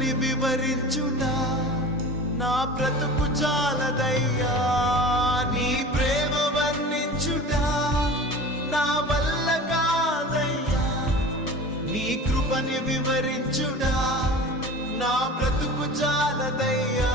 కృపని వివరించుట నా బ్రతుకు చాలదయ్యా. నీ ప్రేమ వర్ణించుట నా వల్ల కాదయ్యా. నీ కృపని వివరించుట నా బ్రతుకు చాలదయ్యా.